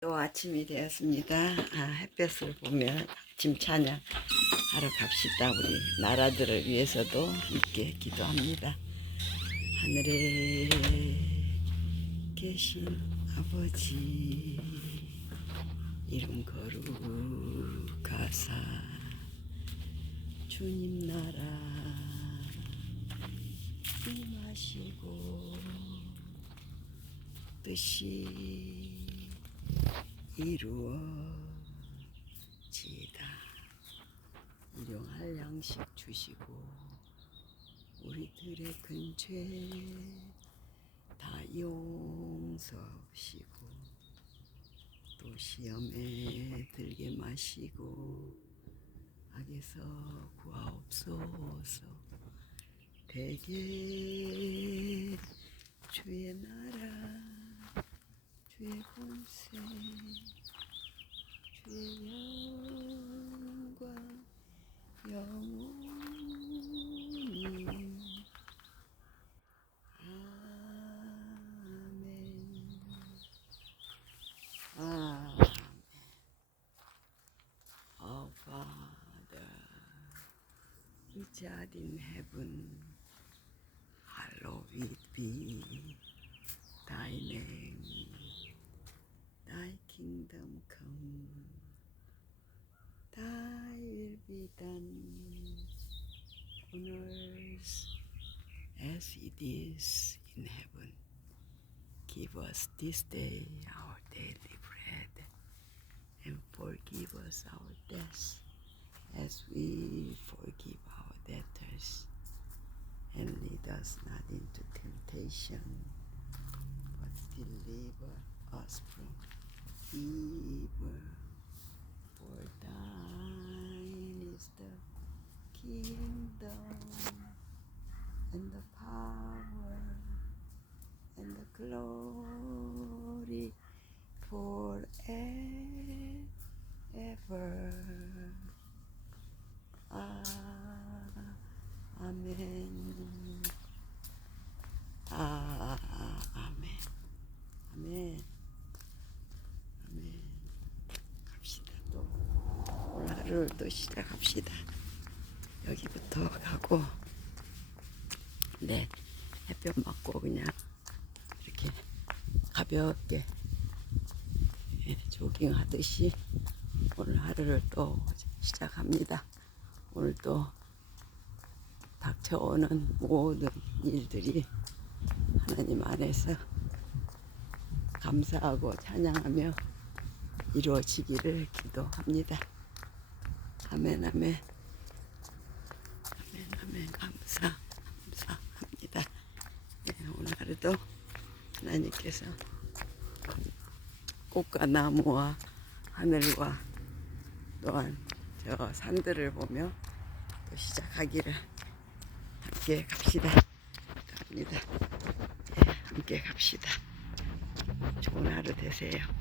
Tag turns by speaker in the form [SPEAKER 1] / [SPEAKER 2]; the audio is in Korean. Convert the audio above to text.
[SPEAKER 1] 또 아침이 되었습니다. 아, 햇볕을 보면 아침 찬양 하러 갑시다. 우리 나라들을 위해서도 함께 기도합니다. 하늘에 계신 아버지 이름 거룩하사 주님 나라 임하시고 뜻이 이루어지다. 일용할 양식 주시고 우리들의 근죄 다 용서하시고 또 시험에 들게 마시고 악에서 구하옵소서 대개 주의 나라 주의 권세 주의 영광 영원히 아멘 아멘 Our Father which art in heaven hallowed be thy name come, Thy will be done on earth as it is in heaven. Give us this day our daily bread, and forgive us our debts as we forgive our debtors. And lead us not into temptation, but deliver us from evil. For thine is the kingdom and the power and the glory forever. 하루를 또 시작합시다. 여기부터 가고 네 햇볕 맞고 그냥 이렇게 가볍게 예, 조깅 하듯이 오늘 하루를 또 시작합니다. 오늘 또 닥쳐오는 모든 일들이 하나님 안에서 감사하고 찬양하며 이루어지기를 기도합니다. 아멘, 아멘. 아멘, 아멘. 감사, 감사합니다. 네, 오늘 하루도 하나님께서 꽃과 나무와 하늘과 또한 저 산들을 보며 또 시작하기를 함께 갑시다. 갑니다. 네, 함께 갑시다. 좋은 하루 되세요.